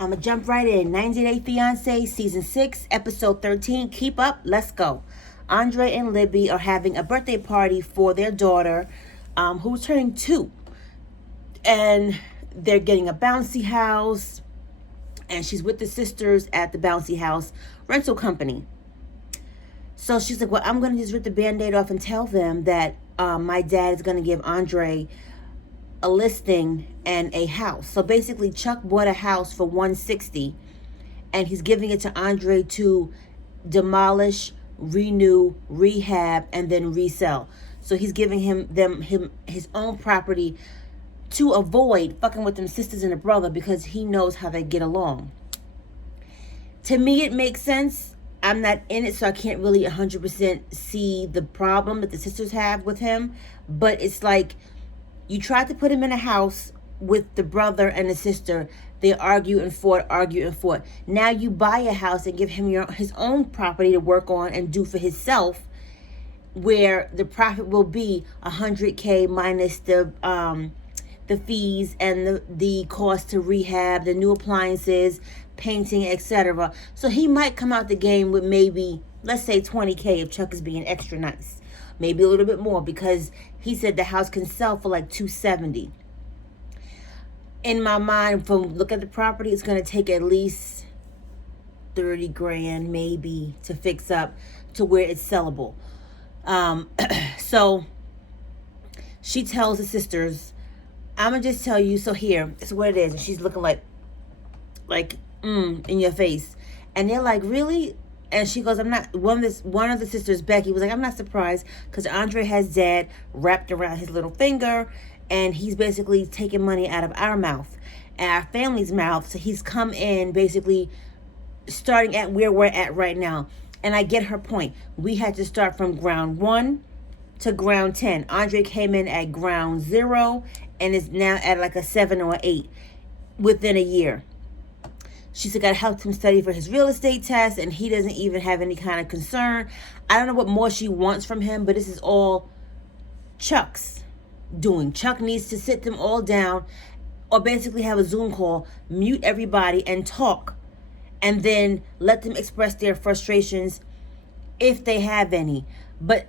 I'm going to jump right in. 90 Day Fiancé, Season 6, Episode 13. Keep up. Let's go. Andre and Libby are having a birthday party for their daughter, who's turning 2. And they're getting a bouncy house. And she's with the sisters at the bouncy house rental company. So she's like, well, I'm going to just rip the Band-Aid off and tell them that my dad is going to give Andre a listing and a house. So basically Chuck bought a house for $160 and he's giving it to Andre to demolish, renew, rehab, and then resell. So he's giving him his own property to avoid fucking with them sisters and the brother because he knows how they get along. To me, it makes sense. I'm not in it, so I can't really 100% see the problem that the sisters have with him. But it's like, you tried to put him in a house with the brother and the sister. They argue and fought. Now you buy a house and give him his own property to work on and do for himself, where the profit will be $100K minus the fees and the cost to rehab, the new appliances, painting, etc. So he might come out the game with maybe, let's say $20K if Chuck is being extra nice. Maybe a little bit more because he said the house can sell for like $270. In my mind, from look at the property, it's going to take at least 30 grand maybe to fix up to where it's sellable. So she tells the sisters, I'm going to just tell you, so here, it's what it is. And she's looking like in your face. And they're like, really? And she goes, I'm not, one of the sisters, Becky, was like, I'm not surprised because Andre has dad wrapped around his little finger and he's basically taking money out of our mouth and our family's mouth. So he's come in basically starting at where we're at right now. And I get her point. We had to start from ground 1 to ground 10. Andre came in at ground 0 and is now at like a 7 or 8 within a year. She said, I helped him study for his real estate test, and he doesn't even have any kind of concern. I don't know what more she wants from him, but this is all Chuck's doing. Chuck needs to sit them all down or basically have a Zoom call, mute everybody, and talk, and then let them express their frustrations if they have any. But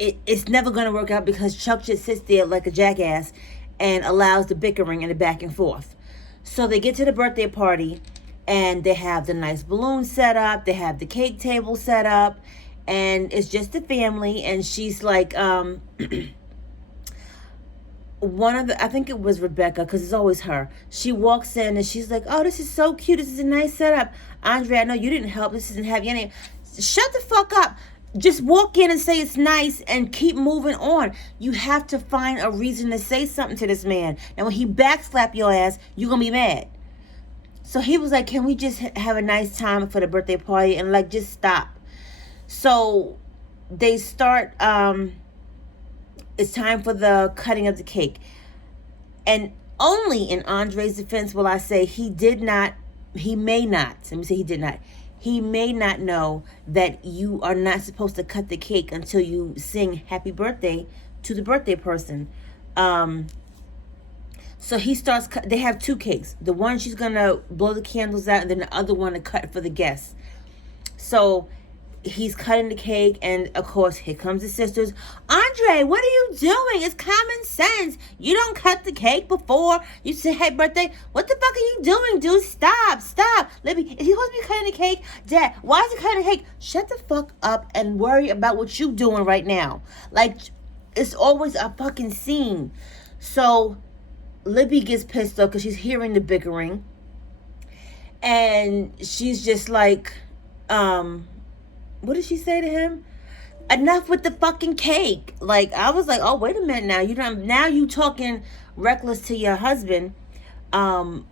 it's never going to work out because Chuck just sits there like a jackass and allows the bickering and the back and forth. So they get to the birthday party, and they have the nice balloons set up. They have the cake table set up. And it's just the family. And she's like, I think it was Rebecca, because it's always her. She walks in and she's like, oh, this is so cute. This is a nice setup. Andre, I know you didn't help. This doesn't have your name. Shut the fuck up. Just walk in and say it's nice and keep moving on. You have to find a reason to say something to this man. And when he backslap your ass, you're going to be mad. So he was like, can we just have a nice time for the birthday party and like just stop? So they start, it's time for the cutting of the cake. And only in Andre's defense will I say he may not know that you are not supposed to cut the cake until you sing happy birthday to the birthday person. So he starts, they have 2 cakes. The one she's going to blow the candles out and then the other one to cut for the guests. So he's cutting the cake and of course here comes the sisters. Andre, what are you doing? It's common sense. You don't cut the cake before you say happy birthday. What the fuck are you doing, dude? Stop. Libby, is he supposed to be cutting the cake? Dad, why is he cutting the cake? Shut the fuck up and worry about what you doing right now. Like, it's always a fucking scene. So Libby gets pissed off because she's hearing the bickering. And she's just like, what did she say to him? Enough with the fucking cake. Like, I was like, oh, wait a minute now. Now you talking reckless to your husband in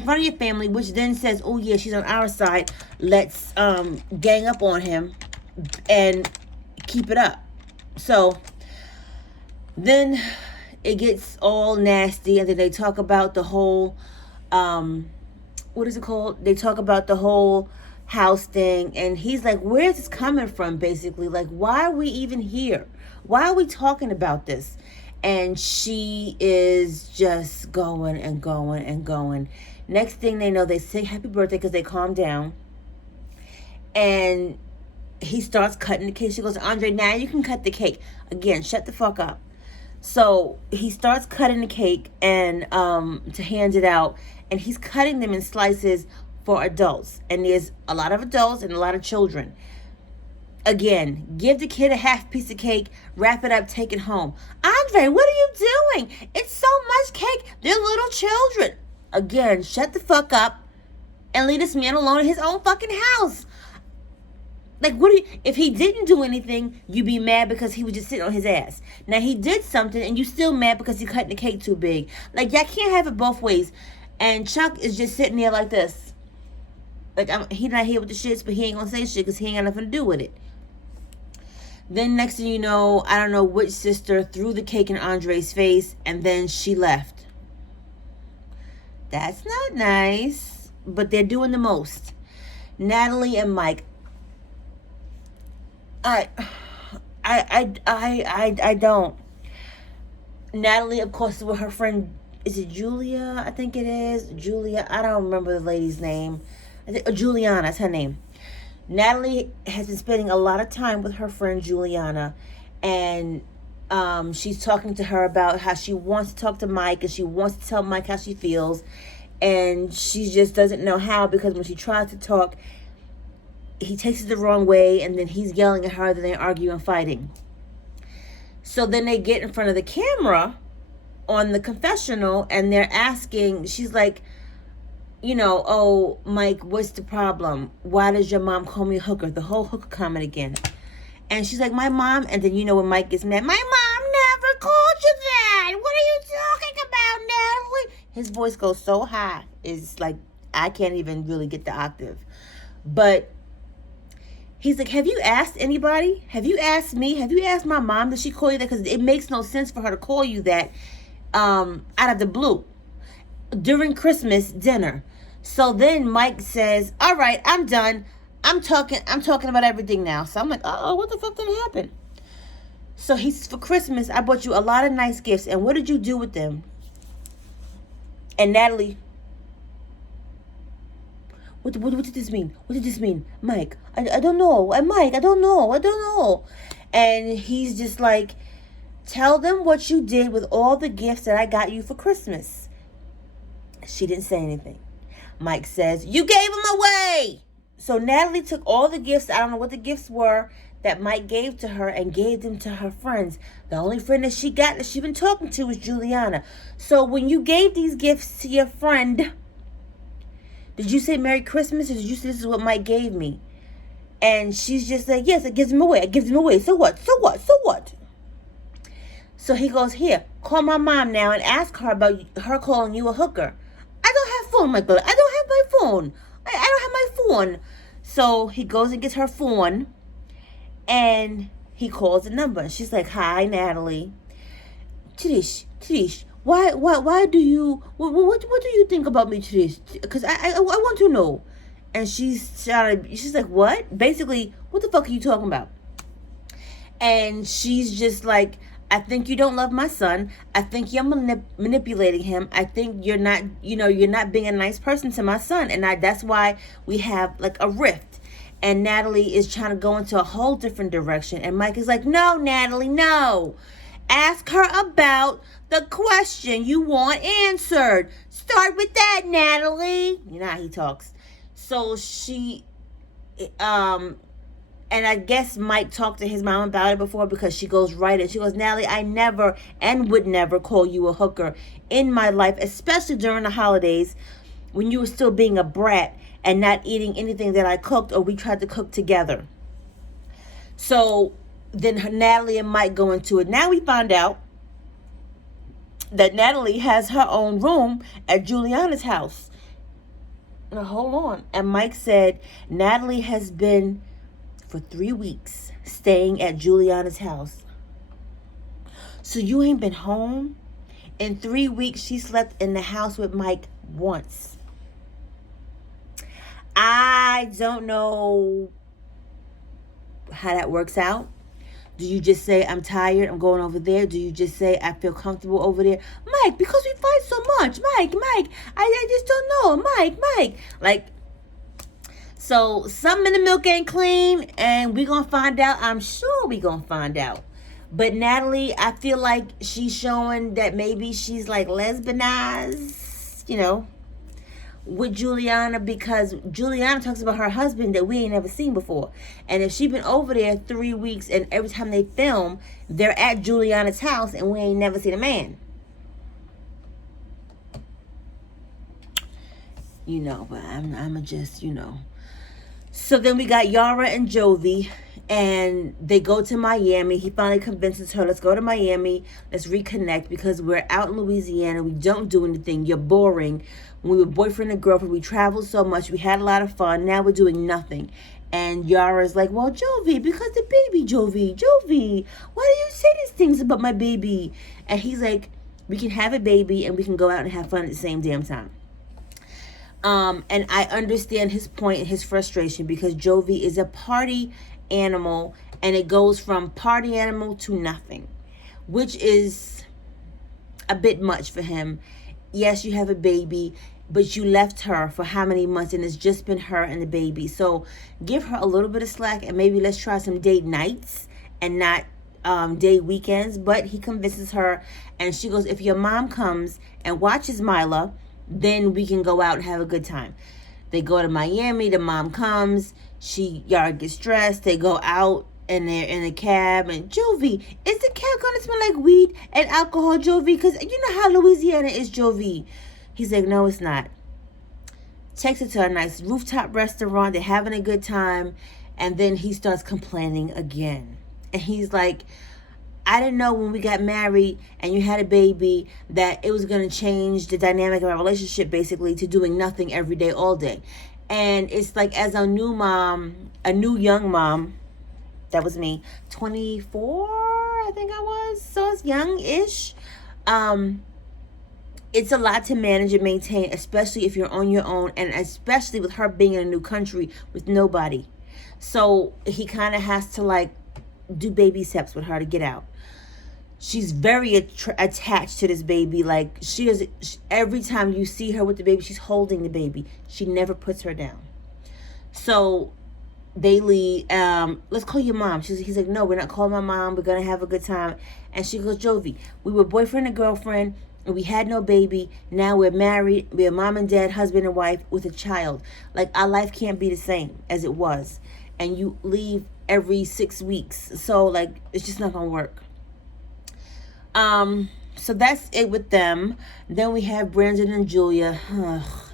front of your family, which then says, oh, yeah, she's on our side. Let's gang up on him and keep it up. So then it gets all nasty, and then they talk about the whole, what is it called? They talk about the whole house thing, and he's like, where's this coming from, basically? Like, why are we even here? Why are we talking about this? And she is just going and going and going. Next thing they know, they say happy birthday because they calm down. And he starts cutting the cake. She goes, Andre, now you can cut the cake. Again, shut the fuck up. So he starts cutting the cake and to hand it out. And he's cutting them in slices for adults. And there's a lot of adults and a lot of children. Again, give the kid a half piece of cake, wrap it up, take it home. Andre, what are you doing? It's so much cake. They're little children. Again, shut the fuck up and leave this man alone in his own fucking house. Like, what do you, if he didn't do anything, you'd be mad because he was just sitting on his ass. Now, he did something, and you still mad because he cut the cake too big. Like, y'all can't have it both ways. And Chuck is just sitting there like this. Like, he not here with the shits, but he ain't gonna say shit because he ain't got nothing to do with it. Then, next thing you know, I don't know which sister threw the cake in Andre's face, and then she left. That's not nice, but they're doing the most. Natalie and Mike. I don't. Natalie, of course, is with her friend. Is it Julia? I think it is. Julia. I don't remember the lady's name. I think Juliana is her name. Natalie has been spending a lot of time with her friend Juliana. And she's talking to her about how she wants to talk to Mike. And she wants to tell Mike how she feels. And she just doesn't know how, because when she tries to talk, he takes it the wrong way, and then he's yelling at her, then they argue and fighting. So then they get in front of the camera on the confessional, and they're asking, she's like, you know, oh, Mike, what's the problem? Why does your mom call me a hooker? The whole hooker comment again. And she's like, my mom, and then you know when Mike gets mad, my mom never called you that. What are you talking about, Natalie? His voice goes so high. It's like, I can't even really get the octave. But he's like, have you asked anybody? Have you asked me? Have you asked my mom? Did she call you that? Because it makes no sense for her to call you that out of the blue during Christmas dinner. So then Mike says, all right, I'm done. I'm talking about everything now. So I'm like, oh, what the fuck did happen? So he says, for Christmas, I bought you a lot of nice gifts. And what did you do with them? And Natalie, What did this mean? What did this mean? Mike, I don't know. Mike, I don't know. And he's just like, tell them what you did with all the gifts that I got you for Christmas. She didn't say anything. Mike says, you gave them away. So Natalie took all the gifts, I don't know what the gifts were, that Mike gave to her, and gave them to her friends. The only friend that she got that she's been talking to is Juliana. So when you gave these gifts to your friend, did you say Merry Christmas, or did you say this is what Mike gave me? And she's just like, yes, I give them away. So what? So he goes, here, call my mom now and ask her about her calling you a hooker. I don't have phone, Michael. I don't have my phone. I don't have my phone. So he goes and gets her phone, and he calls the number. And she's like, hi, Natalie. Trish, Why do you, what do you think about me, Trish? Because I want to know. And she's like, what? Basically, what the fuck are you talking about? And she's just like, I think you don't love my son. I think you're manipulating him. I think you're not being a nice person to my son. And that's why we have like a rift. And Natalie is trying to go into a whole different direction. And Mike is like, no, Natalie, no. Ask her about the question you want answered. Start with that, Natalie. You know how he talks. So she, and I guess Mike talked to his mom about it before, because she goes right in. She goes, Natalie, I never and would never call you a hooker in my life, especially during the holidays when you were still being a brat and not eating anything that I cooked or we tried to cook together. So then Natalie and Mike go into it. Now we found out that Natalie has her own room at Juliana's house. Now hold on. And Mike said Natalie has been for 3 weeks staying at Juliana's house. So you ain't been home? In 3 weeks, she slept in the house with Mike once. I don't know how that works out. Do you just say, I'm tired, I'm going over there? Do you just say, I feel comfortable over there? Mike, because we fight so much. Mike, I just don't know. Mike. Like, so something in the milk ain't clean, and we gonna find out. I'm sure we gonna find out. But Natalie, I feel like she's showing that maybe she's like lesbianized, with Juliana, because Juliana talks about her husband that we ain't never seen before. And if she been over there 3 weeks and every time they film, they're at Juliana's house and we ain't never seen a man. But I'm just, So then we got Yara and Jovi, and they go to Miami. He finally convinces her, let's go to Miami. Let's reconnect because we're out in Louisiana. We don't do anything. You're boring. When we were boyfriend and girlfriend, we traveled so much. We had a lot of fun. Now we're doing nothing. And Yara's like, well, Jovi, because the baby, Jovi, why do you say these things about my baby? And he's like, we can have a baby and we can go out and have fun at the same damn time. And I understand his point and his frustration because Jovi is a party animal, and it goes from party animal to nothing, which is a bit much for him. Yes, you have a baby, but you left her for how many months, and it's just been her and the baby. So give her a little bit of slack, and maybe let's try some date nights and not day weekends. But he convinces her, and she goes, if your mom comes and watches Mila, then we can go out and have a good time. They go to Miami. The mom comes. Yara gets dressed. They go out, and they're in a cab. And Jovi, is the cab gonna smell like weed and alcohol, Jovi? Because you know how Louisiana is, Jovi. He's like, no, it's not. Takes her to a nice rooftop restaurant. They're having a good time. And then he starts complaining again. And he's like, I didn't know when we got married and you had a baby that it was going to change the dynamic of our relationship, basically, to doing nothing every day, all day. And it's like, as a new young mom, that was me, 24, I think I was, so it's young-ish. It's a lot to manage and maintain, especially if you're on your own, and especially with her being in a new country with nobody. So he kind of has to do baby steps with her to get out. She's very attached to this baby. Like, every time you see her with the baby, she's holding the baby. She never puts her down. So they leave. Let's call your mom. He's like, no, we're not calling my mom. We're going to have a good time. And she goes, Jovi, we were boyfriend and girlfriend, and we had no baby. Now we're married. We're mom and dad, husband and wife with a child. Like, our life can't be the same as it was. And you leave every 6 weeks. So, it's just not going to work. So that's it with them. Then we have Brandon and Julia.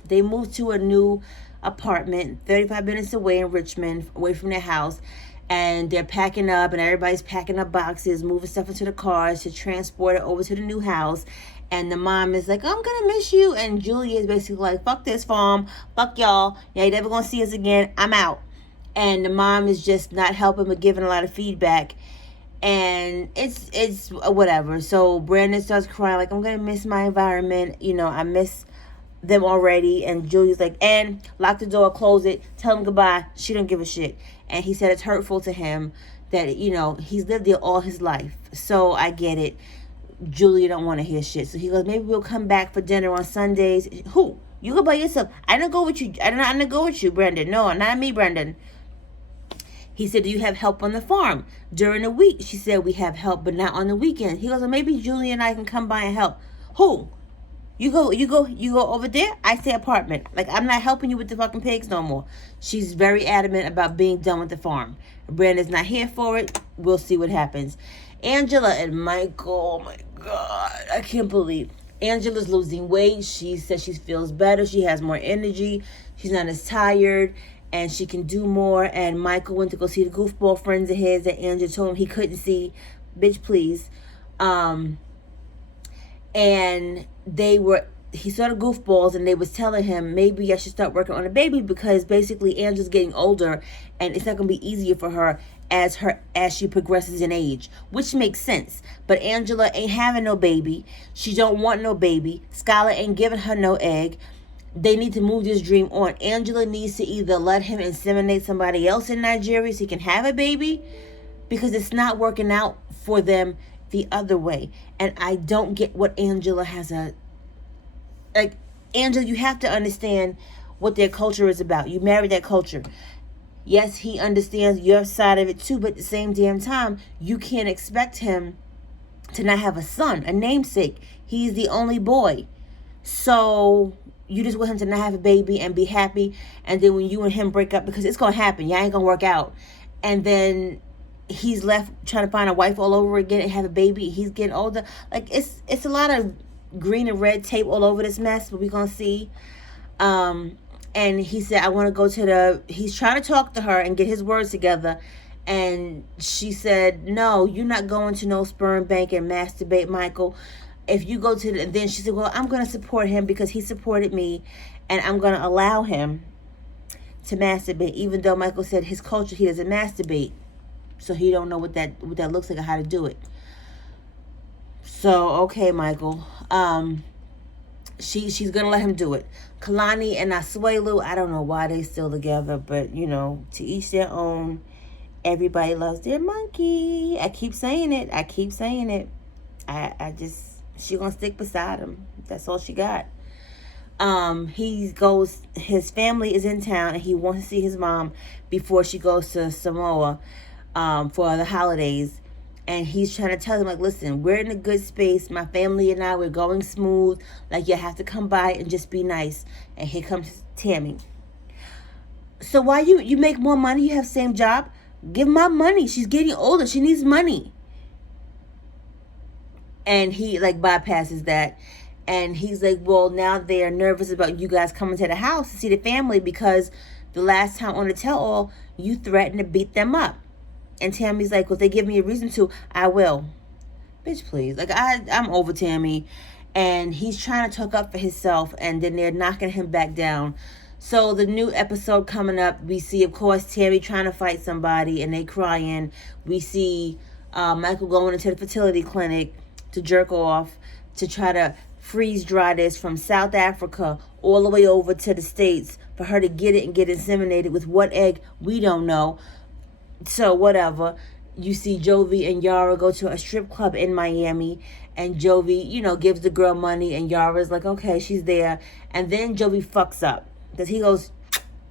They moved to a new apartment 35 minutes away in Richmond, away from their house. And they're packing up, and everybody's packing up boxes, moving stuff into the cars to transport it over to the new house. And the mom is like, I'm gonna miss you. And Julia is basically like, fuck this farm, fuck y'all. Yeah, you're never gonna see us again. I'm out. And the mom is just not helping but giving a lot of feedback. And it's whatever. So Brandon starts crying, like, I'm going to miss my environment. I miss them already. And Julia's like, and lock the door, close it, tell him goodbye. She don't give a shit. And he said it's hurtful to him that, he's lived there all his life. So I get it. Julia don't want to hear shit. So he goes, maybe we'll come back for dinner on Sundays. Who? You go by yourself. I don't go with you. I don't go with you, Brandon. No, not me, Brandon. He said, do you have help on the farm? During the week, she said, we have help, but not on the weekend. He goes, well, maybe Julie and I can come by and help. Who? You go over there? I stay apartment. Like, I'm not helping you with the fucking pigs no more. She's very adamant about being done with the farm. Brandon's not here for it. We'll see what happens. Angela and Michael, oh my God, I can't believe. Angela's losing weight. She says she feels better. She has more energy. She's not as tired. And she can do more. And Michael went to go see the goofball friends of his that Angela told him he couldn't see. Bitch, please. And he saw the goofballs, and they was telling him, maybe I should start working on a baby, because basically Angela's getting older and it's not going to be easier for her as she progresses in age, which makes sense. But Angela ain't having no baby. She don't want no baby. Skylar ain't giving her no egg. They need to move this dream on. Angela needs to either let him inseminate somebody else in Nigeria so he can have a baby, because it's not working out for them the other way. And I don't get what Angela has Angela, you have to understand what their culture is about. You married that culture. Yes, he understands your side of it too, but at the same damn time, you can't expect him to not have a son, a namesake. He's the only boy. So you just want him to not have a baby and be happy. And then when you and him break up, because it's going to happen, y'all ain't going to work out. And then he's left trying to find a wife all over again and have a baby. He's getting older. Like, it's a lot of green and red tape all over this mess, but we're going to see. And he said, I want to go to he's trying to talk to her and get his words together. And she said, no, you're not going to no sperm bank and masturbate, Michael. If you go to then she said, well, I'm going to support him because he supported me. And I'm going to allow him to masturbate, even though Michael said his culture, he doesn't masturbate. So he don't know what that looks like or how to do it. So, okay, Michael. She's going to let him do it. Kalani and Asuelu, I don't know why they still together, but, to each their own. Everybody loves their monkey. I keep saying it. She going to stick beside him. That's all she got. His family is in town, and he wants to see his mom before she goes to Samoa for the holidays. And he's trying to tell them, like, listen, we're in a good space. My family and I, we're going smooth. Like, you have to come by and just be nice. And here comes Tammy. So why you make more money? You have same job? Give my money. She's getting older. She needs money. And he, bypasses that. And he's like, well, now they're nervous about you guys coming to the house to see the family because the last time on the tell-all, you threatened to beat them up. And Tammy's like, well, if they give me a reason to, I will. Bitch, please. I'm over Tammy. And he's trying to talk up for himself, and then they're knocking him back down. So the new episode coming up, we see, of course, Tammy trying to fight somebody, and they crying. We see Michael going into the fertility clinic to jerk off, to try to freeze dry this from South Africa all the way over to the States for her to get it and get inseminated with what egg, we don't know. So whatever. You see Jovi and Yara go to a strip club in Miami, and Jovi, gives the girl money, and Yara's like, okay, she's there. And then Jovi fucks up because he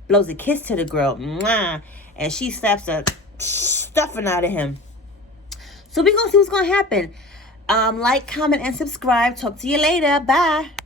blows a kiss to the girl, mwah, and she slaps a stuffing out of him. So we're going to see what's going to happen. Like, comment, and subscribe. Talk to you later. Bye.